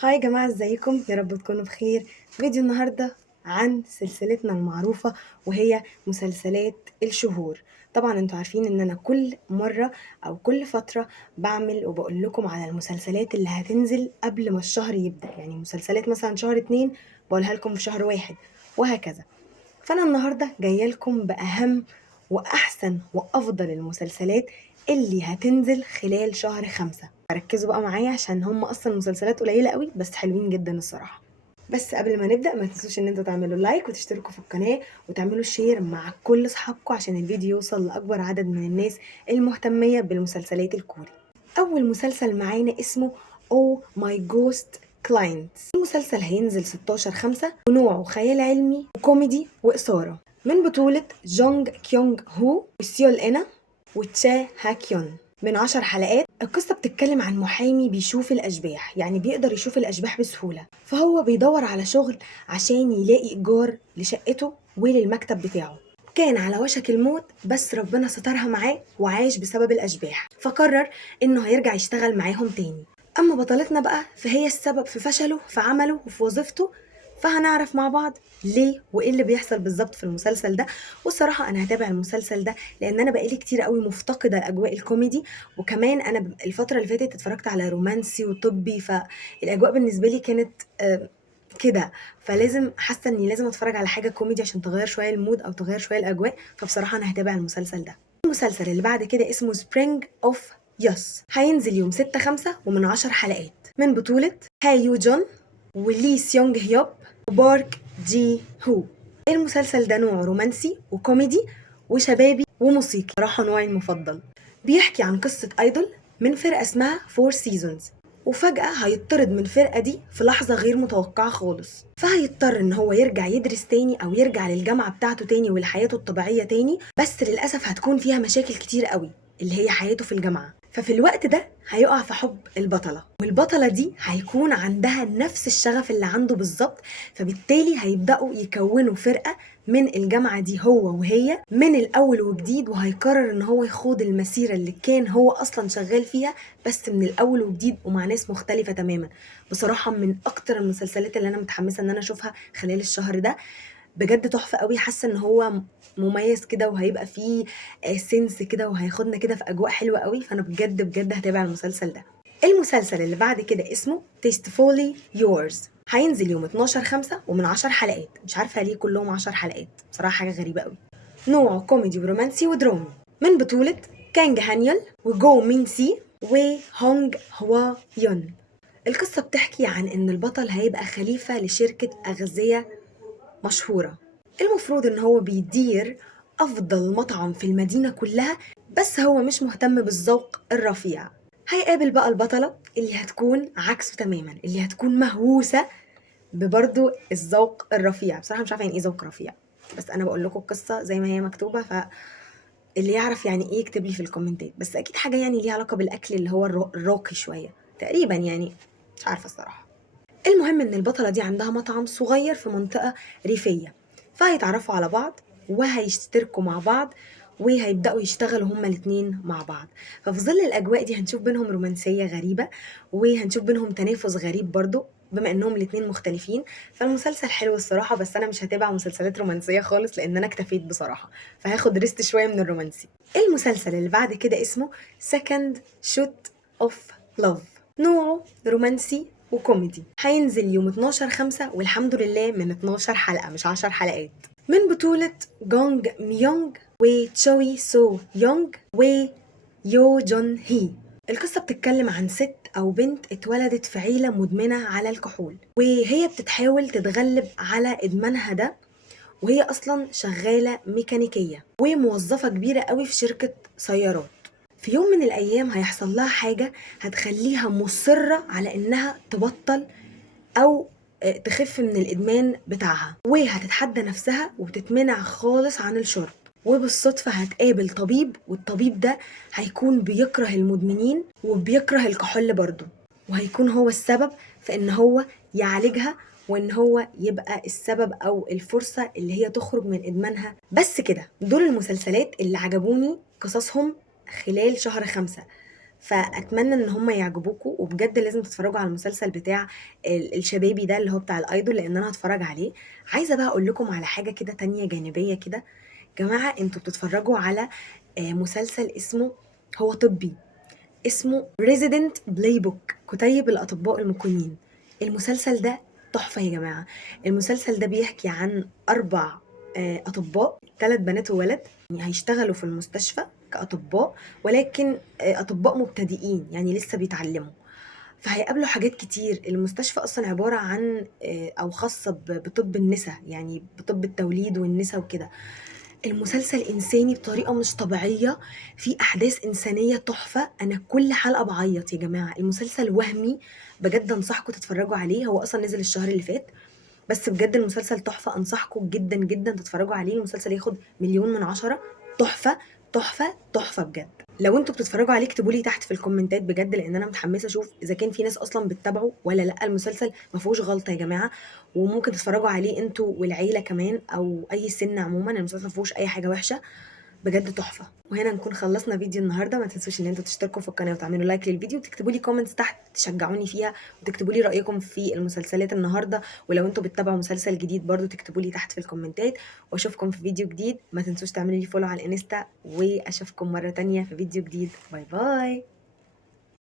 هاي يا جماعة، ازيكم؟ يا رب تكونوا بخير. فيديو النهاردة عن سلسلتنا المعروفة وهي مسلسلات الشهور. طبعا انتوا عارفين ان انا كل مرة او كل فترة بعمل وبقول لكم على المسلسلات اللي هتنزل قبل ما الشهر يبدأ، يعني مسلسلات مثلا شهر 2 بقولها لكم في شهر 1 وهكذا. فانا النهاردة جاية لكم بأهم واحسن وافضل المسلسلات اللي هتنزل خلال شهر 5. ركزوا بقى معايا عشان هم اصلا مسلسلات قليله قوي بس حلوين جدا الصراحه. بس قبل ما نبدا ما تنسوش ان انتوا تعملوا لايك وتشتركوا في القناه وتعملوا شير مع كل اصحابكم عشان الفيديو يوصل لاكبر عدد من الناس المهتميه بالمسلسلات الكوري. اول مسلسل معانا اسمه او ماي جوست كلاينتس. المسلسل هينزل 16/5 ونوعه خيال علمي وكوميدي واثاره، من بطوله جونج كيونغ هو وسيول انا وتشا هاكيون. من 10 حلقات. القصة بتتكلم عن محامي بيشوف الأشباح، يعني بيقدر يشوف الأشباح بسهولة، فهو بيدور على شغل عشان يلاقي إيجار لشقته وللمكتب بتاعه. كان على وشك الموت بس ربنا سترها معاه وعاش بسبب الأشباح، فقرر إنه هيرجع يشتغل معاهم تاني. أما بطلتنا بقى فهي السبب في فشله في عمله وفي وظيفته، فهنعرف مع بعض ليه وايه اللي بيحصل بالظبط في المسلسل ده. والصراحه انا هتابع المسلسل ده لان انا بقالي كتير قوي مفتقده اجواء الكوميدي، وكمان انا الفتره اللي فاتت اتفرجت على رومانسي وطبي، فالاجواء بالنسبه لي كانت كده. فلازم حاسه اني لازم اتفرج على حاجه كوميدي عشان تغير شويه المود او تغير شويه الاجواء، فبصراحه انا هتابع المسلسل ده. المسلسل اللي بعد كده اسمه سبرينج اوف يس، هينزل يوم 6/5 ومن 10 حلقات، من بطولة هاي يو جون ولي سيونج هيوب وبارك جي هو. المسلسل ده نوعه رومانسي وكوميدي وشبابي وموسيقي، صراحة نوعي المفضل. بيحكي عن قصة ايدول من فرقة اسمها فور سيزونز، وفجأة هيطرد من الفرقة دي في لحظة غير متوقعة خالص، فهيضطر ان هو يرجع يدرس تاني او يرجع للجامعة بتاعته تاني ولحياته الطبيعية تاني، بس للأسف هتكون فيها مشاكل كتير قوي اللي هي حياته في الجامعة. ففي الوقت ده هيقع في حب البطلة، والبطلة دي هيكون عندها نفس الشغف اللي عنده بالظبط، فبالتالي هيبدأوا يكونوا فرقة من الجامعة دي هو وهي من الأول وجديد، وهيقرر إن هو يخوض المسيرة اللي كان هو أصلا شغال فيها بس من الأول وجديد ومع ناس مختلفة تماما. بصراحة من أكتر المسلسلات اللي أنا متحمسة إن أنا أشوفها خلال الشهر ده، بجد تحفة قوي. حاسة إن هو مميز كده وهيبقى فيه سنس كده وهياخدنا كده في أجواء حلوة قوي، فأنا بجد بجد هتابع المسلسل ده. المسلسل اللي بعد كده اسمه تيستفولي يورز، هينزل يوم 12/5 ومن 10 حلقات. مش عارفة ليه كلهم 10 حلقات، بصراحة حاجة غريبة قوي. نوعه كوميدي ورومانسي ودرامي، من بطولة كانج هانيول وجو مين سي وهونج هوا يون. القصة بتحكي عن إن البطل هيبقى خليفة لشركة أغذية مشهورة، المفروض إن هو بيدير أفضل مطعم في المدينة كلها، بس هو مش مهتم بالذوق الرفيع. هيقابل بقى البطلة اللي هتكون عكسه تماما، اللي هتكون مهووسة ببرضو الذوق الرفيع. بصراحة مش عارفة يعني ايه ذوق رفيع، بس أنا بقول لكم القصة زي ما هي مكتوبة، فاللي يعرف يعني ايه يكتب لي في الكومنتات. بس أكيد حاجة يعني ليها علاقة بالأكل اللي هو الراقي شوية تقريبا، يعني مش عارفة الصراحة. المهم ان البطلة دي عندها مطعم صغير في منطقة ريفية، فهيتعرفوا على بعض وهيشتركوا مع بعض وهيبدأوا يشتغلوا هما الاتنين مع بعض. ففي ظل الأجواء دي هنشوف بينهم رومانسية غريبة، وهنشوف بينهم تنافس غريب برضو بما انهم الاتنين مختلفين. فالمسلسل حلو الصراحة، بس انا مش هتابع مسلسلات رومانسية خالص لان انا اكتفيت بصراحة، فهاخد ريست شوية من الرومانسي. المسلسل اللي بعد كده اسمه Second Shoot of Love، نوعه رومانسي وكوميدي، هينزل يوم 12/5 والحمد لله من 12 حلقة مش 10 حلقات، من بطولة جونج ميونج وتشوي سو يونج ويو جون هي. القصة بتتكلم عن ست أو بنت اتولدت في عيلة مدمنة على الكحول، وهي بتتحاول تتغلب على إدمانها ده، وهي أصلا شغالة ميكانيكية وموظفة كبيرة قوي في شركة سيارات. في يوم من الأيام هيحصل لها حاجة هتخليها مصرة على إنها تبطل أو تخف من الإدمان بتاعها، وهتتحدى نفسها وتتمنع خالص عن الشرب. وبالصدفة هتقابل طبيب، والطبيب ده هيكون بيكره المدمنين وبيكره الكحول برضو، وهيكون هو السبب في إن هو يعالجها وإن هو يبقى السبب أو الفرصة اللي هي تخرج من إدمانها. بس كده، دول المسلسلات اللي عجبوني قصصهم خلال شهر 5. فاتمنى ان هم يعجبوكم، وبجد لازم تتفرجوا على المسلسل بتاع الشبابي ده اللي هو بتاع الايدول، لان انا هتفرج عليه. عايزه بقى اقول لكم على حاجه كده تانية جانبيه كده. جماعه انتوا بتتفرجوا على مسلسل اسمه، هو طبي، اسمه ريزيدنت بلاي بوك، كتيب الأطباء المقيمين. المسلسل ده تحفة يا جماعة. المسلسل ده بيحكي عن 4 أطباء، 3 بنات وولد، يعني هيشتغلوا في المستشفى كأطباء، ولكن أطباء مبتدئين يعني لسه بيتعلموا. فهيقابلوا حاجات كتير. المستشفى أصلا عبارة عن أو خاصة بطب النساء، يعني بطب التوليد والنساء وكده. المسلسل إنساني بطريقة مش طبيعية، في أحداث إنسانية تحفة. أنا كل حلقة بعيط يا جماعة. المسلسل وهمي، بجد أنصحكم تتفرجوا عليه. هو أصلا نزل الشهر اللي فات، بس بجد المسلسل تحفة. أنصحكم جدا جدا تتفرجوا عليه. المسلسل ياخد 1,000,000 من 10. تحفة تحفة تحفة بجد. لو انتوا بتتفرجوا عليه اكتبوا لي تحت في الكومنتات بجد، لان انا متحمسه اشوف اذا كان في ناس اصلا بتتابعه ولا لا. المسلسل ما فيهوش غلطه يا جماعه، وممكن تتفرجوا عليه انتوا والعيله كمان، او اي سن عموما. المسلسل ما فيهوش اي حاجه وحشه، بجد تحفه. وهنا نكون خلصنا فيديو النهارده. ما تنسوش ان انتوا تشتركوا في القناه وتعملوا لايك للفيديو، وتكتبوا لي كومنتس تحت تشجعوني فيها، وتكتبوا لي رايكم في المسلسلات النهارده. ولو انتوا بتتابعوا مسلسل جديد برضو تكتبوا لي تحت في الكومنتات. واشوفكم في فيديو جديد. ما تنسوش تعملوا لي فولو على الانستا، واشوفكم مره تانية في فيديو جديد. باي باي.